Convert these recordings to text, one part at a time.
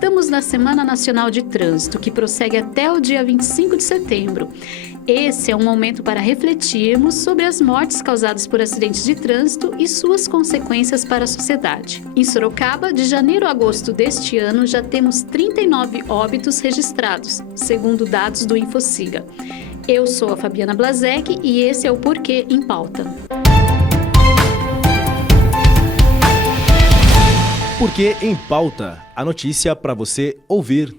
Estamos na Semana Nacional de Trânsito, que prossegue até o dia 25 de setembro. Esse é um momento para refletirmos sobre as mortes causadas por acidentes de trânsito e suas consequências para a sociedade. Em Sorocaba, de janeiro a agosto deste ano, já temos 39 óbitos registrados, segundo dados do Infociga. Eu sou a Fabiana Blazek e esse é o Porquê em Pauta. Porquê em Pauta, a notícia para você ouvir.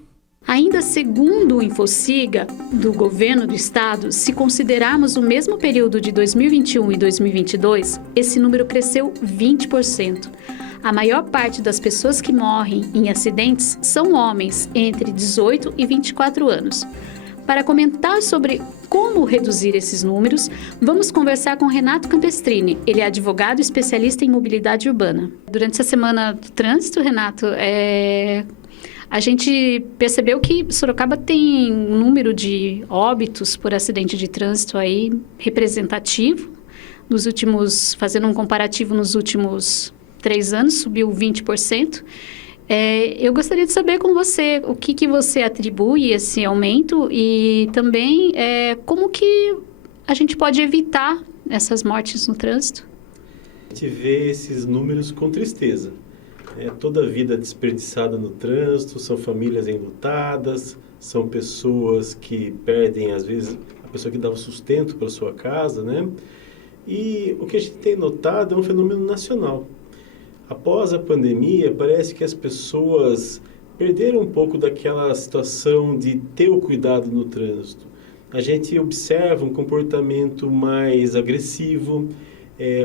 Ainda segundo o Infociga, do governo do estado, se considerarmos o mesmo período de 2021 e 2022, esse número cresceu 20%. A maior parte das pessoas que morrem em acidentes são homens entre 18 e 24 anos. Para comentar sobre como reduzir esses números, vamos conversar com Renato Campestrini. Ele é advogado e especialista em mobilidade urbana. Durante essa semana do trânsito, Renato, a gente percebeu que Sorocaba tem um número de óbitos por acidente de trânsito aí representativo. Fazendo um comparativo nos últimos 3 anos, subiu 20%. Eu gostaria de saber com você o que você atribui esse aumento e também como que a gente pode evitar essas mortes no trânsito. A gente vê esses números com tristeza. Toda a vida desperdiçada no trânsito, são famílias enlutadas, são pessoas que perdem, às vezes, a pessoa que dá o sustento para sua casa, né? E o que a gente tem notado é um fenômeno nacional. Após a pandemia, parece que as pessoas perderam um pouco daquela situação de ter o cuidado no trânsito. A gente observa um comportamento mais agressivo,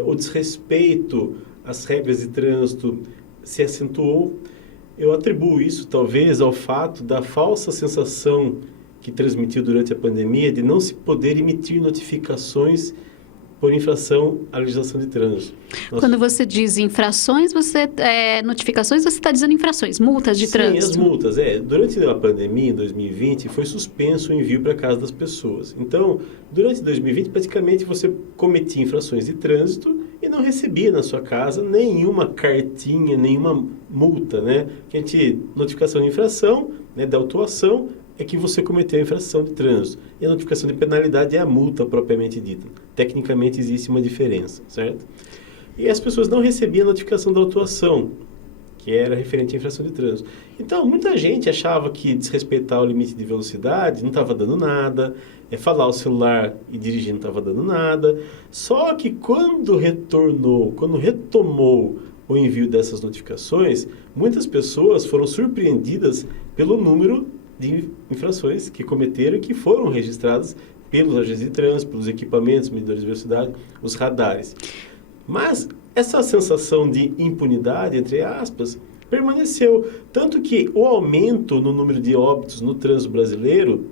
o desrespeito às regras de trânsito se acentuou. Eu atribuo isso, talvez, ao fato da falsa sensação que transmitiu durante a pandemia de não se poder emitir notificações por infração à legislação de trânsito. Quando você diz infrações, notificações, você está dizendo infrações, multas de trânsito? Sim, as multas. Durante a pandemia, em 2020, foi suspenso o envio para casa das pessoas. Então, durante 2020, praticamente você cometia infrações de trânsito e não recebia na sua casa nenhuma cartinha, nenhuma multa, né? Notificação de infração, né, da autuação, é que você cometeu a infração de trânsito. E a notificação de penalidade é a multa propriamente dita. Tecnicamente existe uma diferença, certo? E as pessoas não recebiam a notificação da autuação, que era referente à infração de trânsito. Então, muita gente achava que desrespeitar o limite de velocidade não estava dando nada, falar o celular e dirigir não estava dando nada. Só que quando retomou o envio dessas notificações, muitas pessoas foram surpreendidas pelo número de infrações que cometeram e que foram registradas pelos agentes de trânsito, pelos equipamentos, medidores de velocidade, os radares. Mas essa sensação de impunidade, entre aspas, permaneceu. Tanto que o aumento no número de óbitos no trânsito brasileiro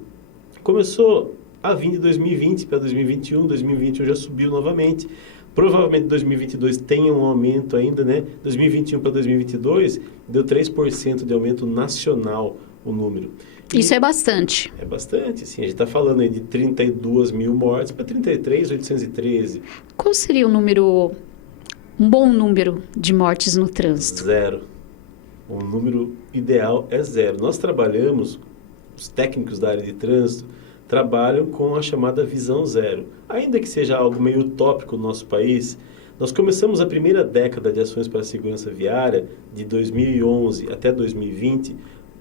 começou a vir de 2020 para 2021, 2021 já subiu novamente. Provavelmente 2022 tem um aumento ainda, né? 2021 para 2022 deu 3% de aumento nacional o número. Isso é bastante. É bastante, sim. A gente está falando aí de 32 mil mortes para 33.813. Qual seria um bom número de mortes no trânsito? 0. O número ideal é 0. Nós trabalhamos, os técnicos da área de trânsito, trabalham com a chamada visão 0. Ainda que seja algo meio utópico no nosso país, nós começamos a primeira década de ações para a segurança viária, de 2011 até 2020,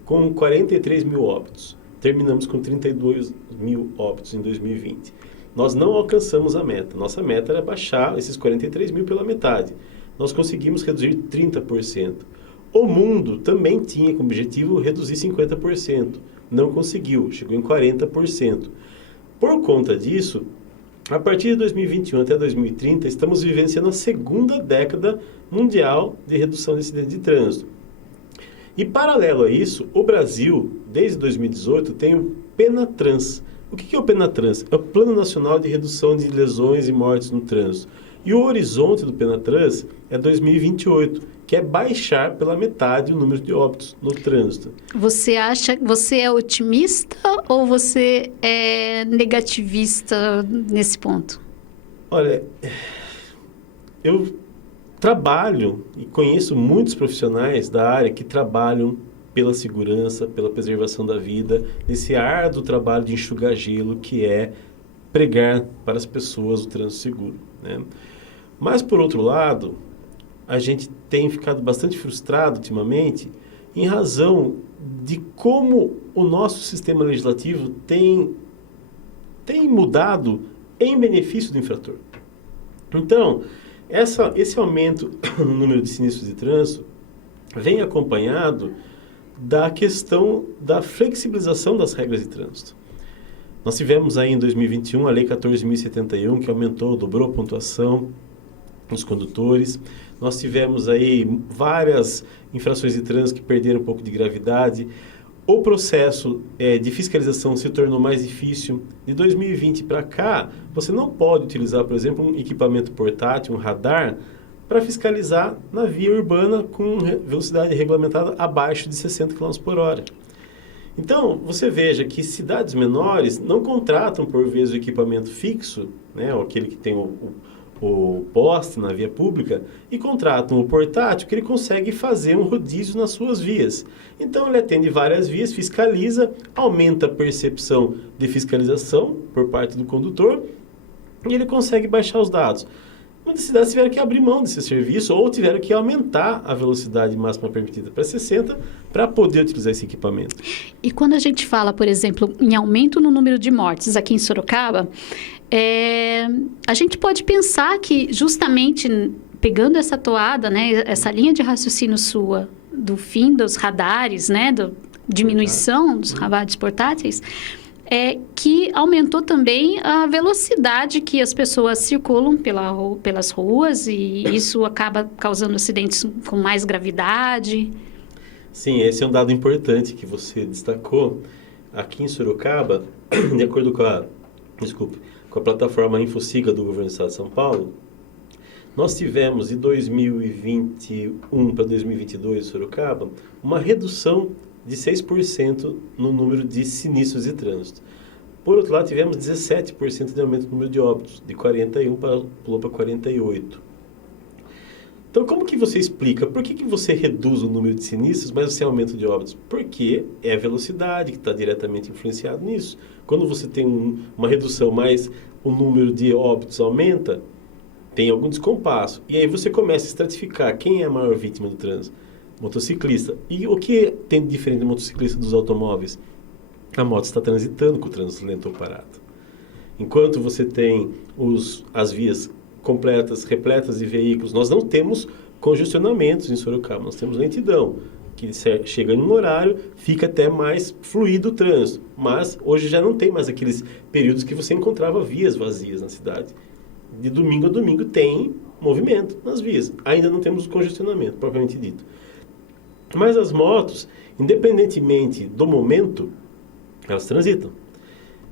com 43 mil óbitos. Terminamos com 32 mil óbitos em 2020. Nós não alcançamos a meta. Nossa meta era baixar esses 43 mil pela metade. Nós conseguimos reduzir 30%. O mundo também tinha como objetivo reduzir 50%. Não conseguiu, chegou em 40%. Por conta disso, a partir de 2021 até 2030, estamos vivenciando a segunda década mundial de redução de acidentes de trânsito. E, paralelo a isso, o Brasil, desde 2018, tem o PENATRANS. O que é o PENATRANS? É o Plano Nacional de Redução de Lesões e Mortes no Trânsito. E o horizonte do PENATRANS é 2028, que é baixar pela metade o número de óbitos no trânsito. Você é otimista ou você é negativista nesse ponto? Olha, eu trabalho e conheço muitos profissionais da área que trabalham pela segurança, pela preservação da vida, nesse árduo trabalho de enxugar gelo, que é pregar para as pessoas o trânsito seguro, né? Mas, por outro lado, a gente tem ficado bastante frustrado ultimamente em razão de como o nosso sistema legislativo tem mudado em benefício do infrator. Então, esse aumento no número de sinistros de trânsito vem acompanhado da questão da flexibilização das regras de trânsito. Nós tivemos aí em 2021 a Lei 14.071, que aumentou, dobrou a pontuação dos condutores. Nós tivemos aí várias infrações de trânsito que perderam um pouco de gravidade. O processo de fiscalização se tornou mais difícil. De 2020 para cá, você não pode utilizar, por exemplo, um equipamento portátil, um radar, para fiscalizar na via urbana com velocidade regulamentada abaixo de 60 km por hora. Então, você veja que cidades menores não contratam, por vezes, o equipamento fixo, né, ou aquele que tem o poste na via pública, e contratam o portátil, que ele consegue fazer um rodízio nas suas vias. Então, ele atende várias vias, fiscaliza, aumenta a percepção de fiscalização por parte do condutor, e ele consegue baixar os dados. Muitas cidades tiveram que abrir mão desse serviço ou tiveram que aumentar a velocidade máxima permitida para 60 para poder utilizar esse equipamento. E quando a gente fala, por exemplo, em aumento no número de mortes aqui em Sorocaba, a gente pode pensar que justamente pegando essa toada, né, essa linha de raciocínio sua do fim dos radares, né, da diminuição dos radares portáteis, que aumentou também a velocidade que as pessoas circulam pelas ruas e isso acaba causando acidentes com mais gravidade. Sim, esse é um dado importante que você destacou. Aqui em Sorocaba, de acordo com a plataforma InfoSiga do Governo do Estado de São Paulo, nós tivemos de 2021 para 2022 em Sorocaba uma redução de 6% no número de sinistros de trânsito. Por outro lado, tivemos 17% de aumento no número de óbitos, de 41 pulou para 48. Então, como que você explica? Por que você reduz o número de sinistros, mas você aumenta o de óbitos? Porque é a velocidade que está diretamente influenciada nisso. Quando você tem uma redução, mas o número de óbitos aumenta, tem algum descompasso. E aí você começa a estratificar quem é a maior vítima do trânsito. Motociclista. E o que tem de diferente do motociclista dos automóveis? A moto está transitando com o trânsito lento ou parado. Enquanto você tem as vias completas, repletas de veículos, nós não temos congestionamentos em Sorocaba, nós temos lentidão, que chega num horário, fica até mais fluido o trânsito. Mas hoje já não tem mais aqueles períodos que você encontrava vias vazias na cidade. De domingo a domingo tem movimento nas vias. Ainda não temos o congestionamento, propriamente dito. Mas as motos, independentemente do momento, elas transitam.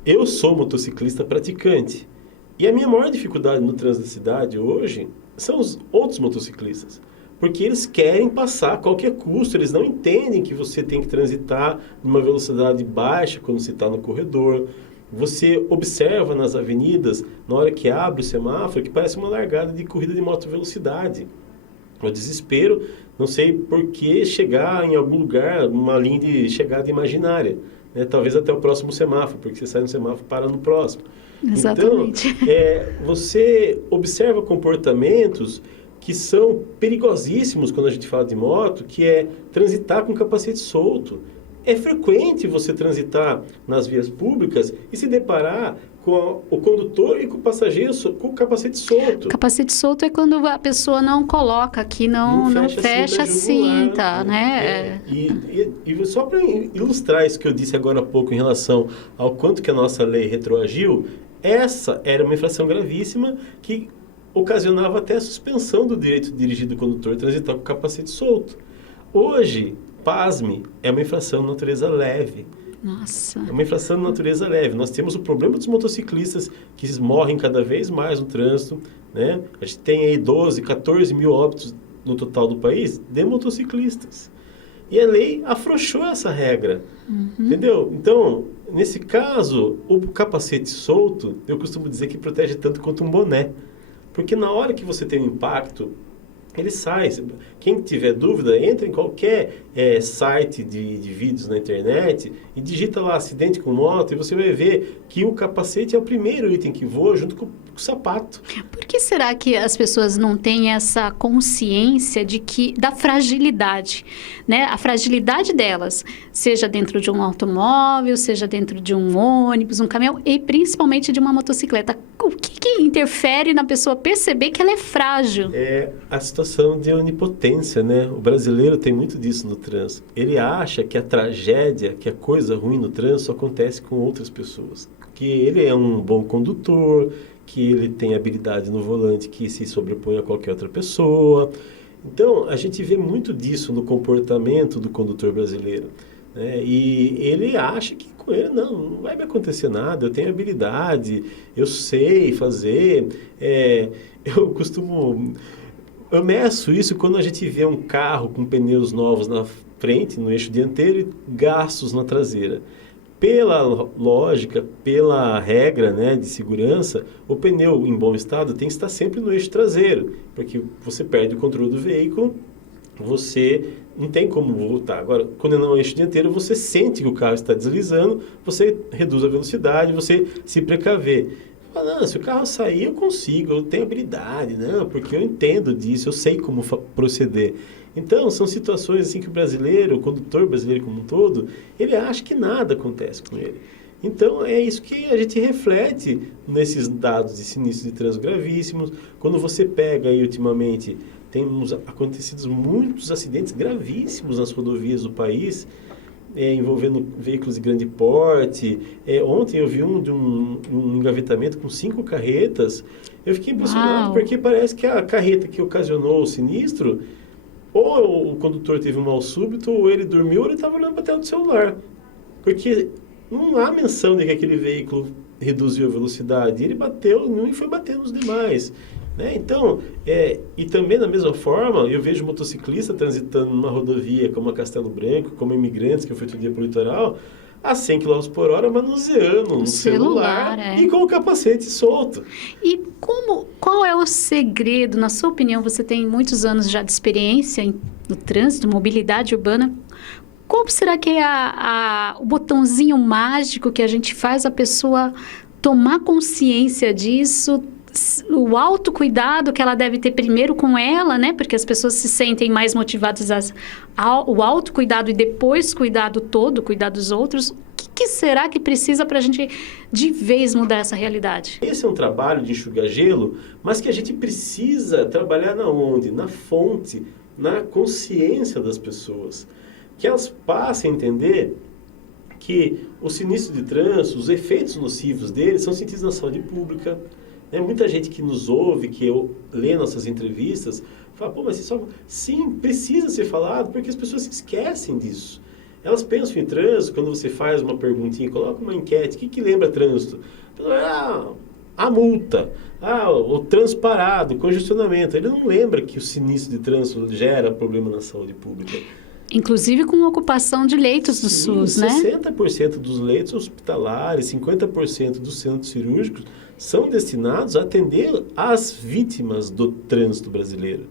Eu sou motociclista praticante. E a minha maior dificuldade no trânsito da cidade hoje são os outros motociclistas. Porque eles querem passar a qualquer custo, eles não entendem que você tem que transitar numa velocidade baixa quando você está no corredor. Você observa nas avenidas, na hora que abre o semáforo, que parece uma largada de corrida de moto velocidade. O desespero, não sei por que chegar em algum lugar, uma linha de chegada imaginária. Né? Talvez até o próximo semáforo, porque você sai no semáforo e para no próximo. Exatamente. Então, você observa comportamentos que são perigosíssimos quando a gente fala de moto, que é transitar com capacete solto. É frequente você transitar nas vias públicas e se deparar com o condutor e com o passageiro com o capacete solto. Capacete solto é quando a pessoa não coloca aqui, não fecha a cinta, né? E só para ilustrar isso que eu disse agora há pouco em relação ao quanto que a nossa lei retroagiu, essa era uma infração gravíssima que ocasionava até a suspensão do direito de dirigir do condutor transitar com o capacete solto. Hoje, pasme, é uma infração de natureza leve. Nossa. É uma infração de natureza leve. Nós temos o problema dos motociclistas que morrem cada vez mais no trânsito, né? A gente tem aí 12, 14 mil óbitos no total do país de motociclistas. E a lei afrouxou essa regra, entendeu? Então, nesse caso, o capacete solto, eu costumo dizer que protege tanto quanto um boné. Porque na hora que você tem um impacto ele sai. Quem tiver dúvida, entra em qualquer site de vídeos na internet e digita lá acidente com moto e você vai ver que o capacete é o primeiro item que voa junto com o sapato. Por que será que as pessoas não têm essa consciência da fragilidade, né? A fragilidade delas, seja dentro de um automóvel, seja dentro de um ônibus, um caminhão e principalmente de uma motocicleta. O que interfere na pessoa perceber que ela é frágil? É a situação de onipotência, né? O brasileiro tem muito disso no trânsito. Ele acha que a tragédia, que a coisa ruim no trânsito acontece com outras pessoas. Que ele é um bom condutor, que ele tem habilidade no volante que se sobrepõe a qualquer outra pessoa. Então, a gente vê muito disso no comportamento do condutor brasileiro, né? E ele acha que com ele não vai me acontecer nada, eu tenho habilidade, eu sei fazer. Eu meço isso quando a gente vê um carro com pneus novos na frente, no eixo dianteiro, e gastos na traseira. Pela lógica, pela regra, né, de segurança, o pneu em bom estado tem que estar sempre no eixo traseiro, porque você perde o controle do veículo, você não tem como voltar. Agora, quando é no eixo dianteiro, você sente que o carro está deslizando, você reduz a velocidade, você se precaver. Não, se o carro sair, eu consigo, eu tenho habilidade, não, porque eu entendo disso, eu sei como proceder. Então, são situações assim que o brasileiro, o condutor brasileiro como um todo, ele acha que nada acontece com ele. Então, é isso que a gente reflete nesses dados de sinistros de trânsito gravíssimos. Quando você pega aí, ultimamente, temos acontecido muitos acidentes gravíssimos nas rodovias do país, envolvendo veículos de grande porte. Ontem eu vi um engavetamento com 5 carretas. Eu fiquei impressionado. Uau. Porque parece que a carreta que ocasionou o sinistro, ou o condutor teve um mal súbito, ou ele dormiu, ou ele estava olhando para a tela do celular. Porque não há menção de que aquele veículo reduziu a velocidade. Ele bateu e foi bater nos demais. Né? Então, e também da mesma forma, eu vejo motociclista transitando numa rodovia como a Castelo Branco, como imigrantes, que eu fui outro dia para o litoral, a 100 km por hora, manuseando um celular e com o capacete solto. E qual é o segredo, na sua opinião? Você tem muitos anos já de experiência no trânsito, mobilidade urbana. Qual será que é o botãozinho mágico que a gente faz a pessoa tomar consciência disso, o autocuidado que ela deve ter primeiro com ela, né? Porque as pessoas se sentem mais motivadas o autocuidado e depois cuidar dos outros. O que será que precisa para a gente de vez mudar essa realidade? Esse é um trabalho de enxugar gelo, mas que a gente precisa trabalhar na onde? Na fonte, na consciência das pessoas. Que elas passem a entender que o sinistro de trânsito, os efeitos nocivos dele são sentidos na saúde pública. Muita gente que nos ouve, que lê nossas entrevistas, fala, pô, mas isso sim, precisa ser falado, porque as pessoas se esquecem disso. Elas pensam em trânsito, quando você faz uma perguntinha, coloca uma enquete, o que lembra trânsito? A multa, o trânsito parado, o congestionamento. Ele não lembra que o sinistro de trânsito gera problema na saúde pública. Inclusive com ocupação de leitos do SUS, né? 60% dos leitos hospitalares, 50% dos centros cirúrgicos são destinados a atender as vítimas do trânsito brasileiro.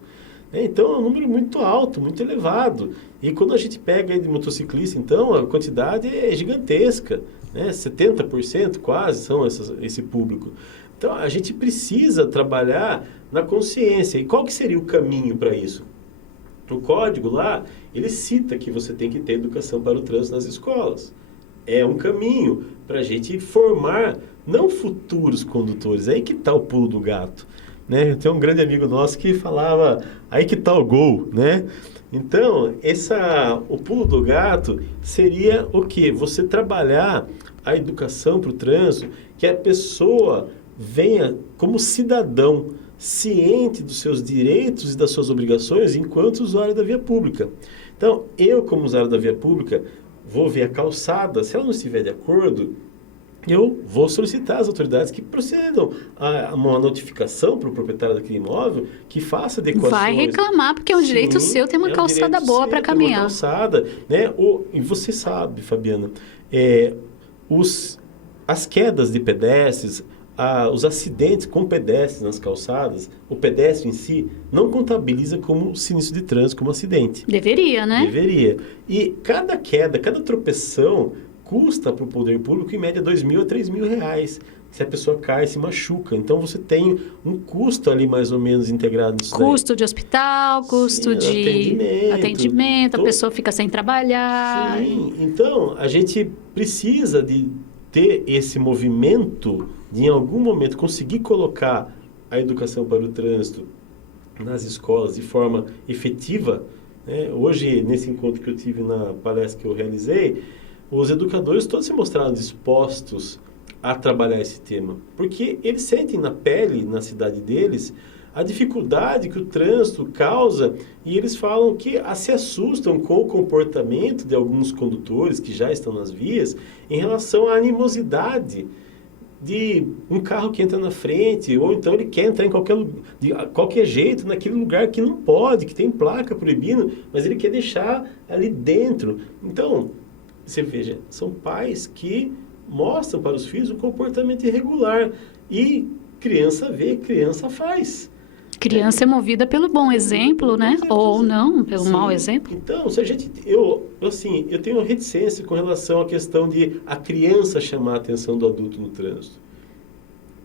Então, é um número muito alto, muito elevado. E quando a gente pega de motociclista, então, a quantidade é gigantesca. 70% quase são esse público. Então, a gente precisa trabalhar na consciência. E qual que seria o caminho para isso? O código lá, ele cita que você tem que ter educação para o trânsito nas escolas. É um caminho para a gente formar, não futuros condutores. Aí que está o pulo do gato. Né? Tem um grande amigo nosso que falava, aí que está o gol. Né? Então, o pulo do gato seria o quê? Você trabalhar a educação para o trânsito, que a pessoa venha como cidadão, ciente dos seus direitos e das suas obrigações enquanto usuário da via pública. Então, eu, como usuário da via pública, vou ver a calçada, se ela não estiver de acordo, eu vou solicitar às autoridades que procedam a uma notificação para o proprietário daquele imóvel que faça adequações. Vai reclamar, porque é um direito seu ter uma calçada boa para caminhar. Uma calçada, né? E você sabe, Fabiana, as quedas de pedestres, os acidentes com pedestres nas calçadas, o pedestre em si não contabiliza como sinistro de trânsito, como acidente. Deveria, né? Deveria. E cada queda, cada tropeção custa para o poder público em média R$2.000 a R$3.000. Se a pessoa cai, se machuca. Então, você tem um custo ali mais ou menos integrado nisso daí. Custo de hospital, custo de atendimento, a pessoa fica sem trabalhar. Sim, então a gente precisa de ter esse movimento de, em algum momento, conseguir colocar a educação para o trânsito nas escolas de forma efetiva. Né? Hoje, nesse encontro que eu tive na palestra que eu realizei, os educadores todos se mostraram dispostos a trabalhar esse tema, porque eles sentem na pele, na cidade deles, a dificuldade que o trânsito causa, e eles falam que se assustam com o comportamento de alguns condutores que já estão nas vias em relação à animosidade de um carro que entra na frente, ou então ele quer entrar em de qualquer jeito naquele lugar que não pode, que tem placa proibindo, mas ele quer deixar ali dentro. Então, você veja, são pais que mostram para os filhos um comportamento irregular. E criança vê, criança faz. Criança é movida pelo bom exemplo, né? Ou não, pelo mau exemplo. Então, se a gente, eu tenho reticência com relação à questão de a criança chamar a atenção do adulto no trânsito.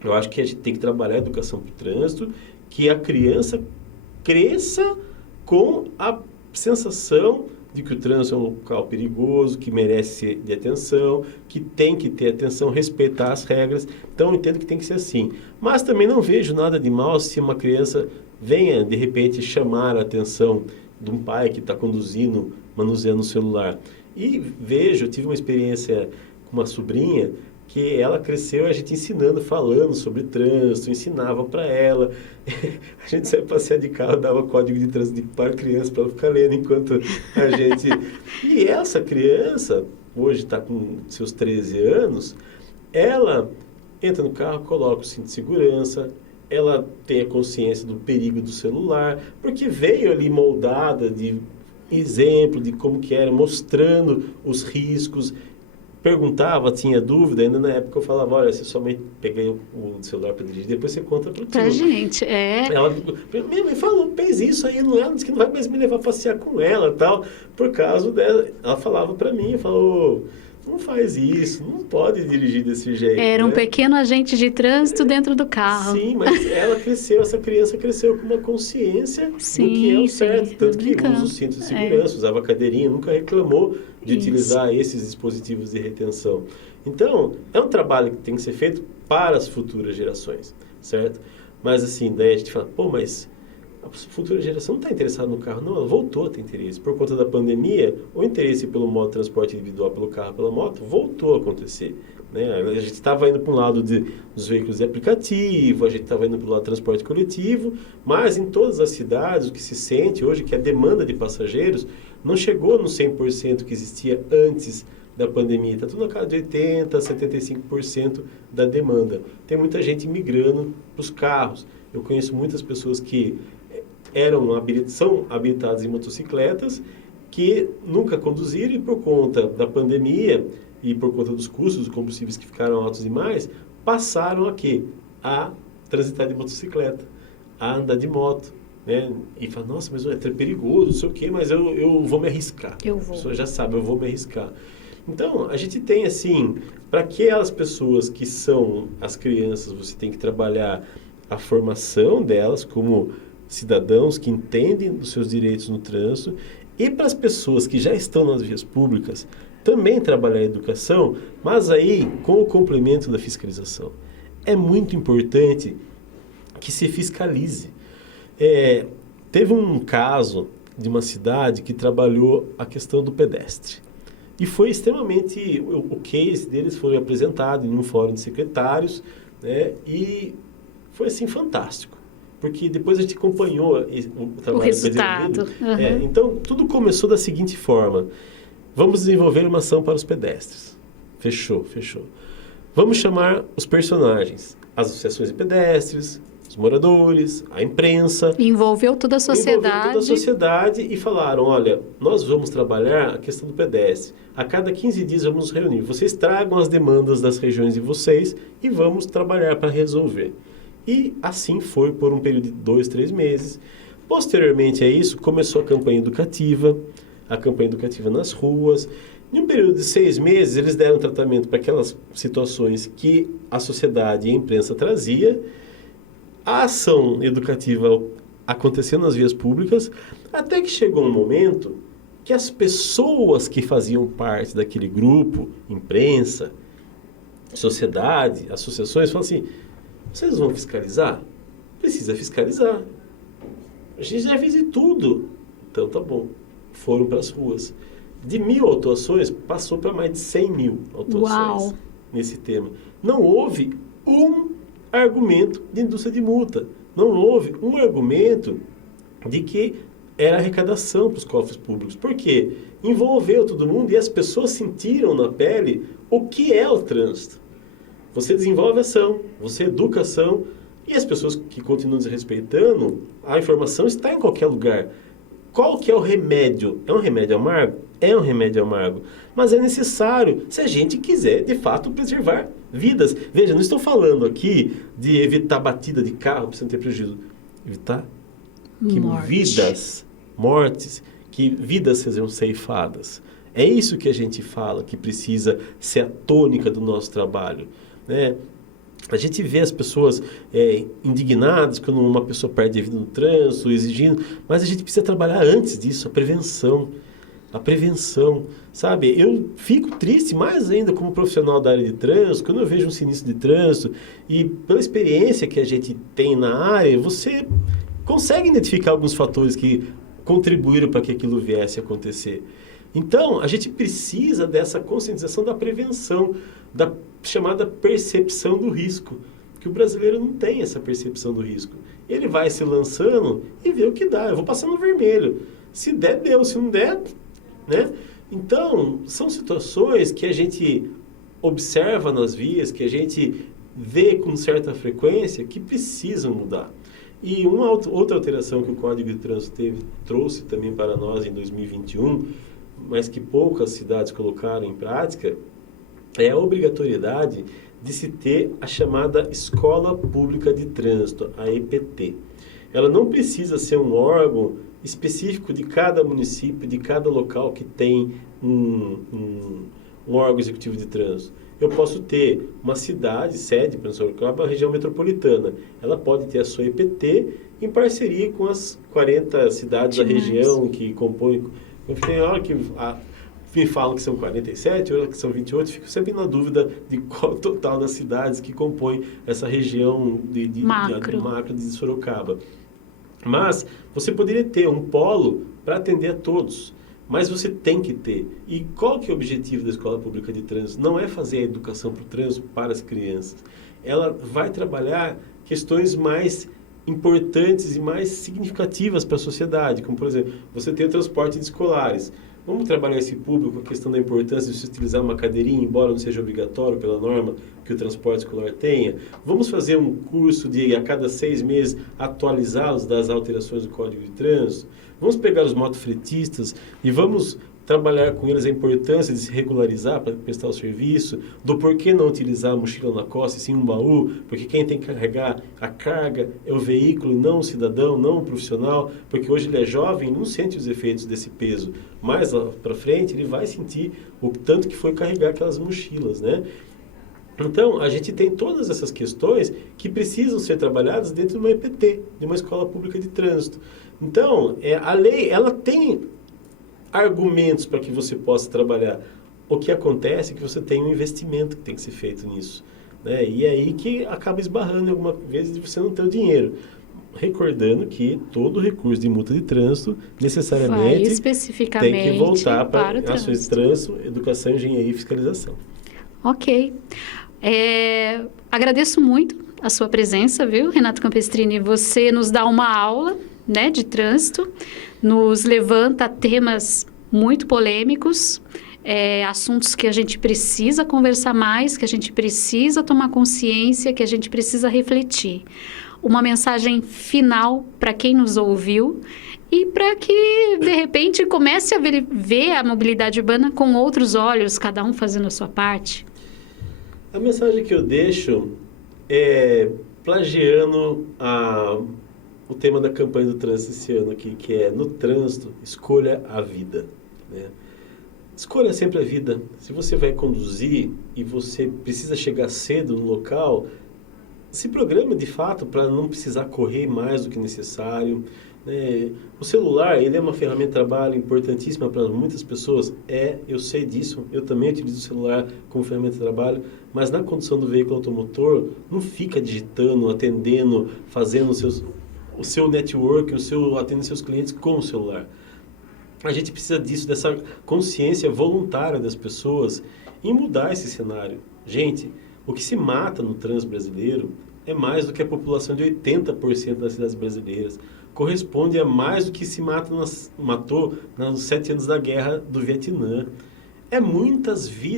Eu acho que a gente tem que trabalhar a educação para o trânsito, que a criança cresça com a sensação de que o trânsito é um local perigoso, que merece de atenção, que tem que ter atenção, respeitar as regras. Então, eu entendo que tem que ser assim. Mas também não vejo nada de mal se uma criança venha, de repente, chamar a atenção de um pai que está conduzindo, manuseando o celular. E eu tive uma experiência com uma sobrinha, que ela cresceu a gente ensinando, falando sobre trânsito, ensinava para ela. A gente saía passear de carro, dava código de trânsito para a criança, para ela ficar lendo enquanto a gente... E essa criança, hoje está com seus 13 anos, ela entra no carro, coloca o cinto de segurança, ela tem a consciência do perigo do celular, porque veio ali moldada de exemplo de como que era, mostrando os riscos. Perguntava, tinha dúvida, ainda na época eu falava, olha, você somente peguei o celular para dirigir, depois você conta para o Pra gente, Ela, minha mãe falou, fez isso aí, ela disse que não vai mais me levar a passear com ela, tal, por causa dela. Ela falava para mim, falou, não faz isso, não pode dirigir desse jeito. Era um pequeno agente de trânsito dentro do carro. Sim, mas ela cresceu, essa criança cresceu com uma consciência do que é o certo, tanto que usa o cinto de segurança, usava cadeirinha, nunca reclamou de utilizar esses dispositivos de retenção. Então, é um trabalho que tem que ser feito para as futuras gerações, certo? Mas assim, daí a gente fala, mas a futura geração não está interessada no carro. Não, ela voltou a ter interesse. Por conta da pandemia, o interesse pelo modo de transporte individual, pelo carro, pela moto, voltou a acontecer. Né? A gente estava indo para um lado dos veículos de aplicativo, a gente estava indo para o lado do transporte coletivo, mas em todas as cidades, o que se sente hoje é que a demanda de passageiros não chegou no 100% que existia antes da pandemia. Está tudo na casa de 80%, 75% da demanda. Tem muita gente migrando para os carros. Eu conheço muitas pessoas que são habilitadas em motocicletas, que nunca conduziram e por conta da pandemia e por conta dos custos dos combustíveis que ficaram altos demais, passaram a transitar de motocicleta, a andar de moto. Né? E fala, nossa, mas é perigoso, não sei o quê, mas eu vou me arriscar. A pessoa já sabe, eu vou me arriscar. Então, a gente tem assim, para aquelas pessoas que são as crianças, você tem que trabalhar a formação delas como cidadãos que entendem dos seus direitos no trânsito, e para as pessoas que já estão nas vias públicas, também trabalhar a educação, mas aí com o complemento da fiscalização. É muito importante que se fiscalize. Teve um caso de uma cidade que trabalhou a questão do pedestre. E foi extremamente... O case deles foi apresentado em um fórum de secretários, né? E foi assim fantástico. Porque depois a gente acompanhou o trabalho o resultado. Então, tudo começou da seguinte forma. Vamos desenvolver uma ação para os pedestres. Fechou. Vamos chamar os personagens. As associações de pedestres, os moradores, a imprensa. Envolveu toda a sociedade. Envolveu toda a sociedade e falaram, olha, nós vamos trabalhar a questão do pedestre. A cada 15 dias vamos nos reunir. Vocês tragam as demandas das regiões de vocês e vamos trabalhar para resolver. E assim foi por um período de 2, 3 meses. Posteriormente a isso, começou a campanha educativa nas ruas. Em um período de 6 meses, eles deram tratamento para aquelas situações que a sociedade e a imprensa trazia. A ação educativa acontecendo nas vias públicas, até que chegou um momento que as pessoas que faziam parte daquele grupo, imprensa, sociedade, associações, falaram assim, vocês vão fiscalizar? Precisa fiscalizar. A gente já fez de tudo. Então tá bom. Foram para as ruas. De 1.000 autuações, passou para mais de 100.000 autuações nesse tema. Não houve um argumento de indústria de multa. Não houve um argumento de que era arrecadação para os cofres públicos. Por quê? Envolveu todo mundo e as pessoas sentiram na pele o que é o trânsito. Você desenvolve ação, você educa ação, e as pessoas que continuam desrespeitando, a informação está em qualquer lugar. Qual que é o remédio? É um remédio amargo? É um remédio amargo. Mas é necessário se a gente quiser, de fato, preservar vidas. Veja, não estou falando aqui de evitar batida de carro para você não ter prejuízo. Evitar que mortes, que vidas sejam ceifadas. É isso que a gente fala, que precisa ser a tônica do nosso trabalho, né? A gente vê as pessoas indignadas quando uma pessoa perde a vida no trânsito, exigindo, mas a gente precisa trabalhar antes disso, a prevenção. A prevenção, sabe? Eu fico triste mais ainda como profissional da área de trânsito, quando eu vejo um sinistro de trânsito e pela experiência que a gente tem na área, você consegue identificar alguns fatores que contribuíram para que aquilo viesse a acontecer. Então, a gente precisa dessa conscientização da prevenção, da chamada percepção do risco, que o brasileiro não tem essa percepção do risco. Ele vai se lançando e vê o que dá. Eu vou passar no vermelho. Se der, deu. Se não der, né? Então, são situações que a gente observa nas vias, que a gente vê com certa frequência, que precisam mudar. E uma outra alteração que o Código de Trânsito trouxe também para nós em 2021, mas que poucas cidades colocaram em prática, é a obrigatoriedade de se ter a chamada Escola Pública de Trânsito, a EPT. Ela não precisa ser um órgão específico de cada município, de cada local que tem um órgão executivo de trânsito. Eu posso ter uma cidade, sede, por exemplo, uma região metropolitana. Ela pode ter a sua EPT em parceria com as 40 cidades da região que compõem. Tem hora que me falam que são 47, hora que são 28, fico sempre na dúvida de qual o total das cidades que compõem essa região macro de Sorocaba. Mas você poderia ter um polo para atender a todos, mas você tem que ter. E qual que é o objetivo da Escola Pública de Trânsito? Não é fazer a educação para o trânsito para as crianças. Ela vai trabalhar questões mais importantes e mais significativas para a sociedade, como, por exemplo, você tem o transporte de escolares. Vamos trabalhar esse público, a questão da importância de se utilizar uma cadeirinha, embora não seja obrigatório pela norma que o transporte escolar tenha. Vamos fazer um curso de, a cada 6 meses, atualizá-los das alterações do Código de Trânsito. Vamos pegar os motofretistas e vamos trabalhar com eles a importância de se regularizar para prestar o serviço, do porquê não utilizar a mochila na costa e sim um baú, porque quem tem que carregar a carga é o veículo, não o cidadão, não o profissional, porque hoje ele é jovem e não sente os efeitos desse peso. Mais lá para frente ele vai sentir o tanto que foi carregar aquelas mochilas, né? Então, a gente tem todas essas questões que precisam ser trabalhadas dentro de uma EPT, de uma Escola Pública de Trânsito. Então, a lei, ela tem argumentos para que você possa trabalhar. O que acontece é que você tem um investimento que tem que ser feito nisso, né? E é aí que acaba esbarrando alguma vez de você não ter o dinheiro. Recordando que todo recurso de multa de trânsito necessariamente tem que voltar para ações de trânsito, educação, engenharia e fiscalização. Ok. Agradeço muito a sua presença, viu, Renato Campestrini? Você nos dá uma aula, né, de trânsito, nos levanta temas muito polêmicos, assuntos que a gente precisa conversar mais, que a gente precisa tomar consciência, que a gente precisa refletir. uma mensagem final para quem nos ouviu e para que, de repente, comece a ver a mobilidade urbana com outros olhos, cada um fazendo a sua parte? A mensagem que eu deixo é plagiando o tema da campanha do trânsito esse ano aqui, que é: no trânsito, escolha a vida, né? Escolha sempre a vida. Se você vai conduzir e você precisa chegar cedo no local, se programa de fato para não precisar correr mais do que necessário, né? O celular, ele é uma ferramenta de trabalho importantíssima para muitas pessoas. Eu sei disso, eu também utilizo o celular como ferramenta de trabalho, mas na condução do veículo automotor, não fica digitando, atendendo, fazendo o seu network, atendendo seus clientes com o celular. A gente precisa disso, dessa consciência voluntária das pessoas em mudar esse cenário. Gente, o que se mata no trânsito brasileiro é mais do que a população de 80% das cidades brasileiras. Corresponde a mais do que se matou nos 7 anos da guerra do Vietnã.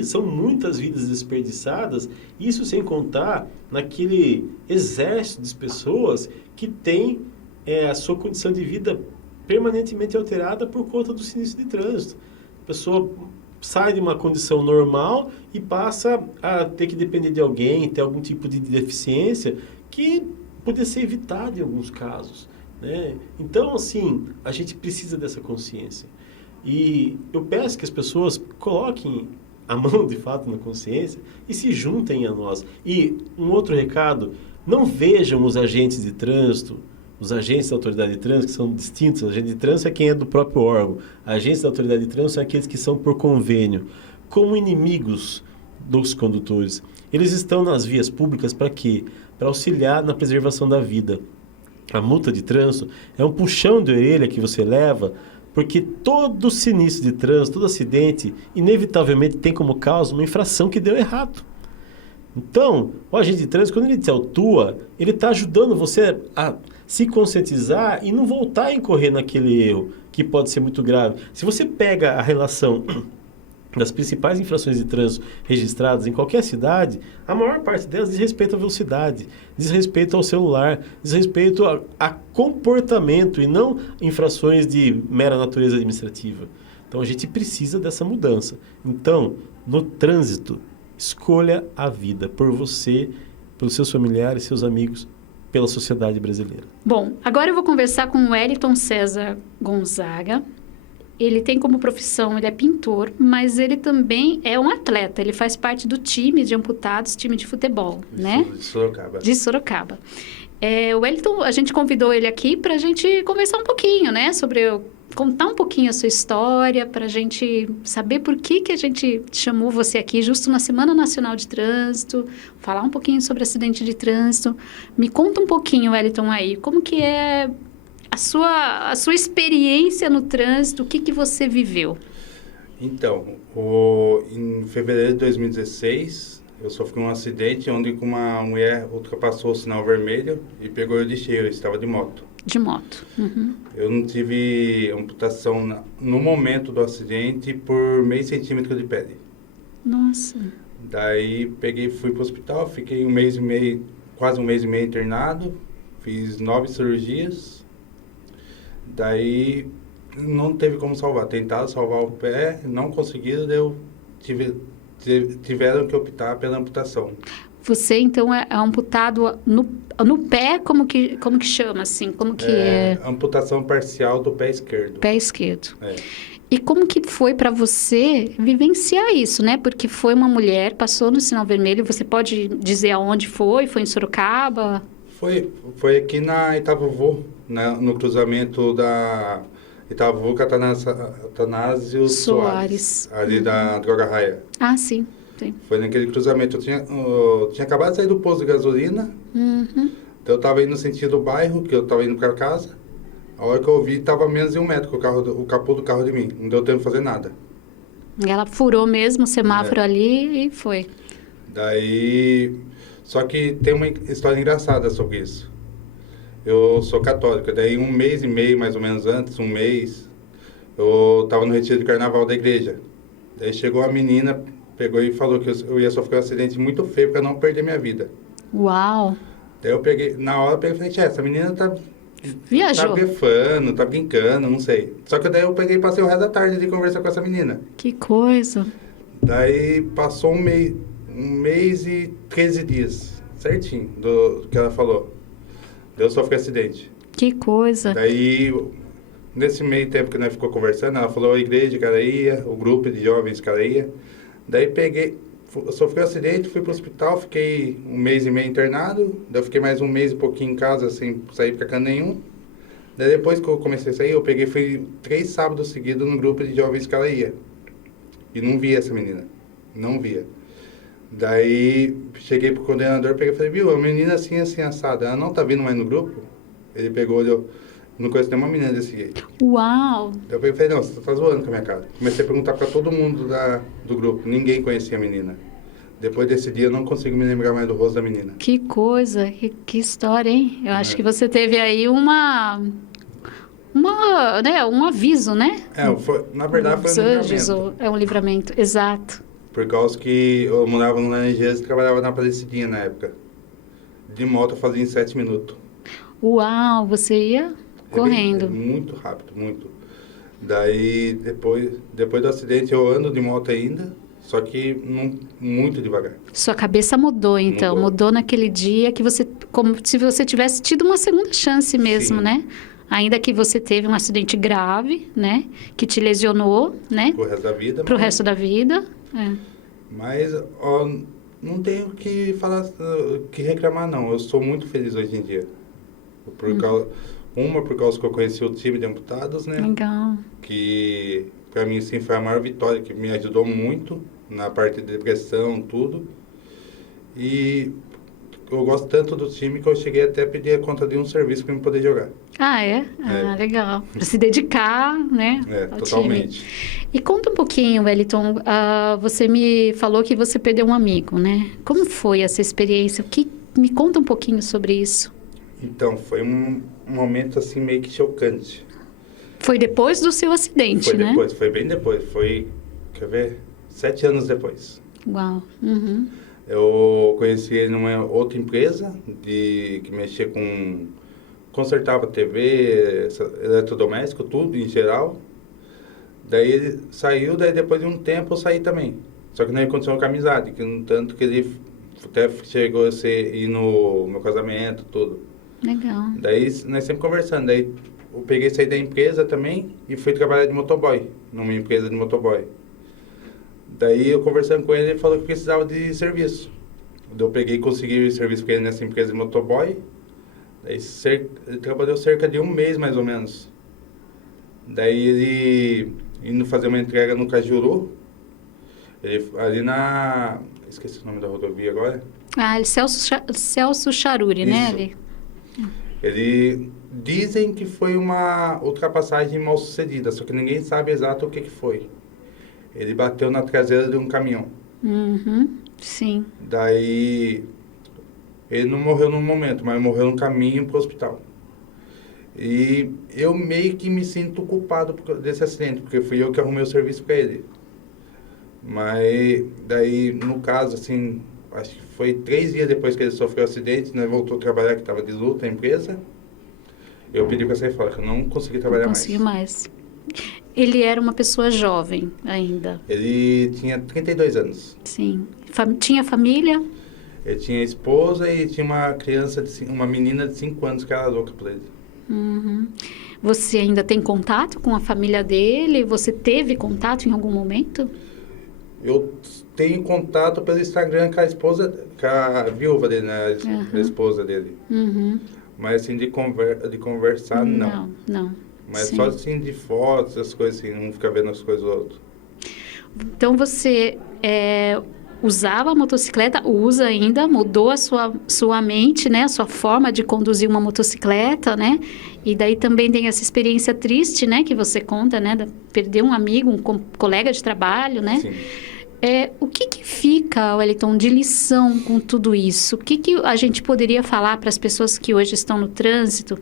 São muitas vidas desperdiçadas, isso sem contar naquele exército de pessoas que tem a sua condição de vida permanentemente alterada por conta do sinistro de trânsito. A pessoa sai de uma condição normal e passa a ter que depender de alguém, ter algum tipo de deficiência que poderia ser evitada em alguns casos, né? Então, assim, a gente precisa dessa consciência. E eu peço que as pessoas coloquem a mão, de fato, na consciência e se juntem a nós. E um outro recado: não vejam os agentes de trânsito, os agentes da autoridade de trânsito, que são distintos. O agente de trânsito é quem é do próprio órgão. Agentes da autoridade de trânsito são aqueles que são por convênio, como inimigos dos condutores. Eles estão nas vias públicas para quê? Para auxiliar na preservação da vida. A multa de trânsito é um puxão de orelha que você leva, porque todo sinistro de trânsito, todo acidente, inevitavelmente tem como causa uma infração que deu errado. Então, o agente de trânsito, quando ele te autua, ele está ajudando você a se conscientizar e não voltar a incorrer naquele erro, que pode ser muito grave. Se você pega a relação das principais infrações de trânsito registradas em qualquer cidade, a maior parte delas diz respeito à velocidade, diz respeito ao celular, diz respeito a comportamento e não infrações de mera natureza administrativa. Então, a gente precisa dessa mudança. Então, no trânsito, escolha a vida por você, pelos seus familiares, seus amigos, pela sociedade brasileira. Bom, agora eu vou conversar com o Wellington César Gonzaga. Ele tem como profissão, ele é pintor, mas ele também é um atleta. Ele faz parte do time de amputados, time de futebol, né? De Sorocaba. De Sorocaba. O Wellington, a gente convidou ele aqui para a gente conversar um pouquinho, né? Contar um pouquinho a sua história, para a gente saber por que a gente chamou você aqui justo na Semana Nacional de Trânsito, falar um pouquinho sobre acidente de trânsito. Me conta um pouquinho, Wellington, aí, como que é a sua experiência no trânsito, o que você viveu? Então, em fevereiro de 2016, eu sofri um acidente onde uma mulher ultrapassou o sinal vermelho e pegou eu de cheio, eu estava de moto. De moto. Uhum. Eu não tive amputação no momento do acidente por meio centímetro de pele. Nossa. Daí fui para o hospital, fiquei quase um mês e meio internado, fiz 9 cirurgias. Daí não teve como salvar, tentaram salvar o pé, não conseguiram, tiveram que optar pela amputação. Você, então, é amputado no pé, como que chama, assim? Como que é? Amputação parcial do pé esquerdo. Pé esquerdo. É. E como que foi para você vivenciar isso, né? Porque foi uma mulher, passou no sinal vermelho, você pode dizer aonde foi? Foi em Sorocaba? Foi aqui na Itavovô, né? No cruzamento da Itavovô com Atanásio Soares, ali da Droga Raia. Ah, sim. Sim. Foi naquele cruzamento. Eu tinha acabado de sair do posto de gasolina. Uhum. Então eu estava indo no sentido do bairro, que eu estava indo para casa. A hora que eu vi, estava a menos de 1 metro o capô do carro de mim. Não deu tempo de fazer nada. Ela furou mesmo o semáforo ali e foi. Daí... Só que tem uma história engraçada sobre isso. Eu sou católico. Daí 1 mês e meio, mais ou menos antes, 1 mês, eu estava no retiro de carnaval da igreja. Daí chegou a menina... Pegou e falou que eu ia sofrer um acidente muito feio para não perder minha vida. Uau! Daí eu peguei, na hora eu peguei e falei, essa menina tá Viajou. blefando, tá brincando, não sei. Só que daí eu peguei e passei o resto da tarde de conversar com essa menina. Que coisa. Daí passou um mês e 13 dias, certinho, do que ela falou. Daí eu sofri acidente. Que coisa. Daí, nesse meio tempo que nós ficou conversando, ela falou a igreja que ela ia, o grupo de jovens que ela ia. Daí peguei, sofri um acidente, fui pro hospital, fiquei um mês e meio internado. Daí eu fiquei mais um mês e pouquinho em casa, sem sair pra canto nenhum. Daí depois que eu comecei a sair, eu peguei, fui 3 sábados seguidos no grupo de jovens que ela ia. E não via essa menina, não via. Daí cheguei pro coordenador, peguei e falei, viu, a menina assim, assada, ela não tá vindo mais no grupo? Ele pegou, olhou, não conheço nenhuma menina desse jeito. Uau. Daí eu peguei e falei, não, você tá zoando com a minha cara. Comecei a perguntar pra todo mundo do grupo, ninguém conhecia a menina. Depois desse dia eu não consigo me lembrar mais do rosto da menina. Que coisa. Que história, hein? Eu acho que você teve aí né, um aviso, né? Na verdade foi Os um anjos, livramento. é um livramento. Exato. Por causa que eu morava no Laranjeiras e trabalhava na Aparecidinha na época. De moto eu fazia em 7 minutos. Uau, você ia correndo. Muito rápido, muito. Daí, depois do acidente, eu ando de moto ainda, só que muito devagar. Sua cabeça mudou, então. Mudou naquele dia que você... Como se você tivesse tido uma segunda chance mesmo, Sim. né? Ainda que você teve um acidente grave, né? Que te lesionou, né? Pro resto da vida. Pro resto da vida. É. Mas, ó, não tenho o que falar, que reclamar, não. Eu sou muito feliz hoje em dia. Por causa que eu conheci o time de amputados, né? Legal. Que, pra mim, sim, foi a maior vitória, que me ajudou muito na parte de depressão, tudo. E eu gosto tanto do time que eu cheguei até a pedir a conta de um serviço para eu poder jogar. Ah, é? Ah, legal. Para se dedicar, né? Ao Totalmente. Time. E conta um pouquinho, Wellington. Você me falou que você perdeu um amigo, né? Como foi essa experiência? Me conta um pouquinho sobre isso. Então, foi um momento assim meio que chocante. Foi depois do seu acidente, né? Foi bem depois. Foi, quer ver? 7 anos depois. Uau. Uhum. Eu conheci ele numa outra empresa que mexia consertava TV, eletrodoméstico, tudo em geral. Daí ele saiu, daí depois de um tempo eu saí também. Só que não aconteceu com a amizade, tanto que ele até chegou a ir no meu casamento, tudo. Legal. Daí nós sempre conversando, daí eu peguei e saí da empresa também e fui trabalhar de motoboy, numa empresa de motoboy. Daí eu conversando com ele, ele falou que precisava de serviço. Daí eu peguei e consegui serviço para ele nessa empresa de motoboy. Daí ele trabalhou cerca de um mês mais ou menos. Daí ele indo fazer uma entrega no Cajuru, ali esqueci o nome da rodovia agora. Ah, Celso Charuri, né? Ali. Dizem que foi uma ultrapassagem mal sucedida, só que ninguém sabe exato o que foi. Ele bateu na traseira de um caminhão. Uhum, sim. Daí, ele não morreu no momento, mas morreu no caminho para o hospital. E eu meio que me sinto culpado desse acidente, porque fui eu que arrumei o serviço para ele. Mas daí, no caso, assim, acho que foi 3 dias depois que ele sofreu o acidente, né, voltou a trabalhar, que estava de luta a empresa. Eu pedi para sair fora, que eu não consegui trabalhar mais. Não consegui mais. Ele era uma pessoa jovem ainda. Ele tinha 32 anos. Sim. Tinha família? Ele tinha esposa e tinha uma criança, uma menina de 5 anos que era louca por ele. Uhum. Você ainda tem contato com a família dele? Você teve contato em algum momento? Eu tenho contato pelo Instagram com a esposa, com a viúva dele, né? A esposa dele. Uhum. Mas assim, de conversar, não. Não. Mas Sim. só assim de fotos, essas coisas assim, não fica vendo as coisas do outro. Então você usava a motocicleta, usa ainda, mudou a sua mente, né? A sua forma de conduzir uma motocicleta, né? E daí também tem essa experiência triste, né? Que você conta, né? Perder um amigo, um colega de trabalho, né? Sim. O que fica, Wellington, de lição com tudo isso? O que a gente poderia falar para as pessoas que hoje estão no trânsito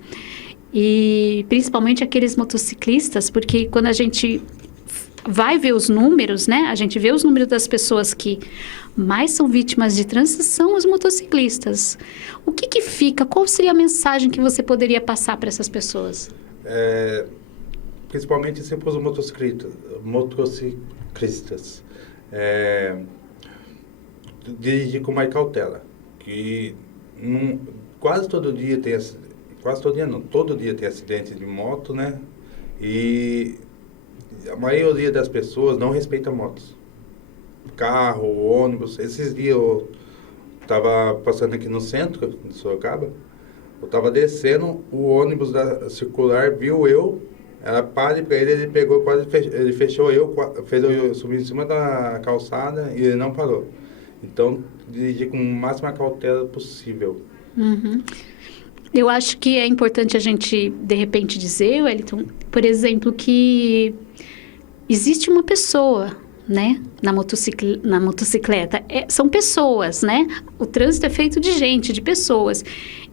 e principalmente aqueles motociclistas? Porque quando a gente vai ver os números, né? A gente vê os números das pessoas que mais são vítimas de trânsito são os motociclistas. O que fica? Qual seria a mensagem que você poderia passar para essas pessoas? Principalmente sempre os motociclistas. Dirigir com mais cautela. Que todo dia tem acidente de moto, né? E a maioria das pessoas não respeita motos. Carro, ônibus. Esses dias eu estava passando aqui no centro de Sorocaba, eu estava descendo, o ônibus da circular viu ela para para ele pegou ele fechou fez eu subir em cima da calçada e ele não parou. Então, dirigir com a máxima cautela possível. Uhum. Eu acho que é importante a gente, de repente, dizer, Wellington, por exemplo, que existe uma pessoa, né, na motocicleta. São pessoas, né? O trânsito é feito de gente, de pessoas.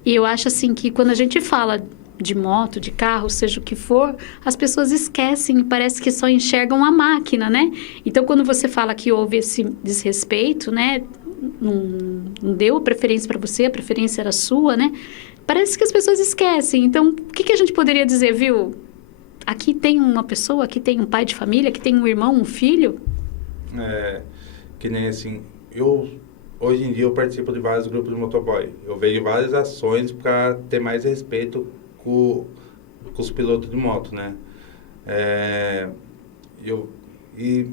E eu acho, assim, que quando a gente fala de moto, de carro, seja o que for, as pessoas esquecem e parece que só enxergam a máquina, né? Então, quando você fala que houve esse desrespeito, né? Não deu preferência para você, a preferência era sua, né? Parece que as pessoas esquecem. Então, o que a gente poderia dizer, viu? Aqui tem uma pessoa, aqui tem um pai de família, aqui tem um irmão, um filho. Que nem assim, hoje em dia eu participo de vários grupos de motoboy. Eu vejo várias ações para ter mais respeito com os pilotos de moto, né? E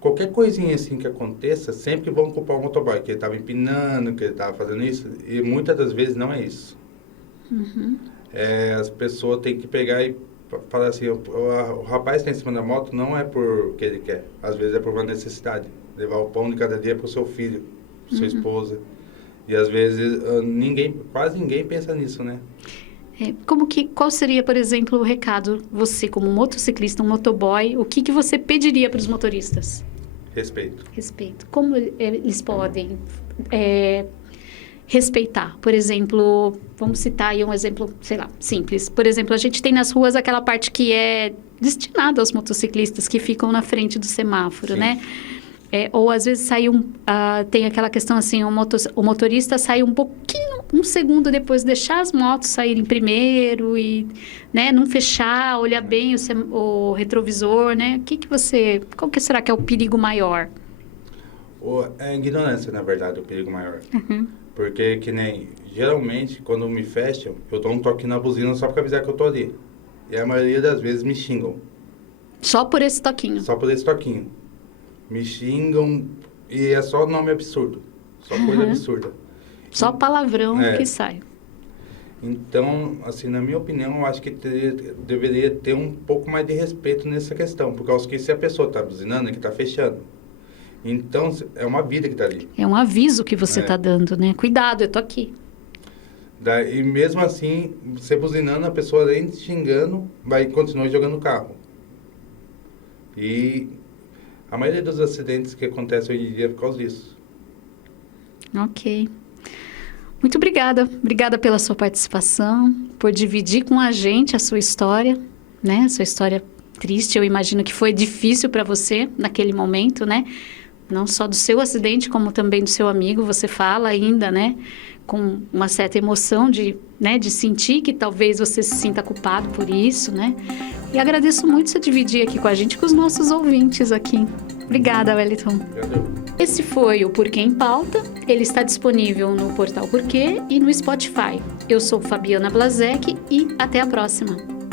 qualquer coisinha assim que aconteça, sempre vão culpar o motoboy, que ele estava empinando, que ele estava fazendo isso, e muitas das vezes não é isso. Uhum. As pessoas têm que pegar e falar assim, o rapaz que está em cima da moto não é por que ele quer, às vezes é por uma necessidade, levar o pão de cada dia para o seu filho, para sua esposa, e às vezes quase ninguém pensa nisso, né? Qual seria, por exemplo, o recado, você como motociclista, um motoboy, o que você pediria para os motoristas? Respeito. Como eles podem respeitar? Por exemplo, vamos citar aí um exemplo, sei lá, simples. Por exemplo, a gente tem nas ruas aquela parte que é destinada aos motociclistas que ficam na frente do semáforo, Sim. né? Ou às vezes tem aquela questão assim, o motorista sai um pouquinho, um segundo depois, deixar as motos saírem primeiro e, né, não fechar, olhar bem o retrovisor, né? Qual que será que é o perigo maior? É a ignorância, na verdade, o perigo maior. Uhum. Porque, que nem, geralmente, quando me fecham, eu dou um toque na buzina só para avisar que eu tô ali. E a maioria das vezes me xingam. Só por esse toquinho? Só por esse toquinho. Me xingam e é só nome absurdo. Só coisa absurda. Só palavrão que sai. Então, assim, na minha opinião, eu acho que deveria ter um pouco mais de respeito nessa questão. Por causa que se a pessoa está buzinando, é que está fechando. Então, é uma vida que está ali. É um aviso que você está dando, né? Cuidado, eu tô aqui. E mesmo assim, você buzinando, a pessoa além de xingando, vai continuar jogando o carro. E a maioria dos acidentes que acontecem hoje em dia é por causa disso. Ok. Muito obrigada. Obrigada pela sua participação, por dividir com a gente a sua história, né? A sua história triste, eu imagino que foi difícil para você naquele momento, né? Não só do seu acidente, como também do seu amigo. Você fala ainda, né? Com uma certa emoção de sentir que talvez você se sinta culpado por isso, né? E agradeço muito você dividir aqui com a gente, com os nossos ouvintes aqui. Obrigada, Wellington. Esse foi o Porquê em Pauta. Ele está disponível no portal Porquê e no Spotify. Eu sou Fabiana Blazek e até a próxima.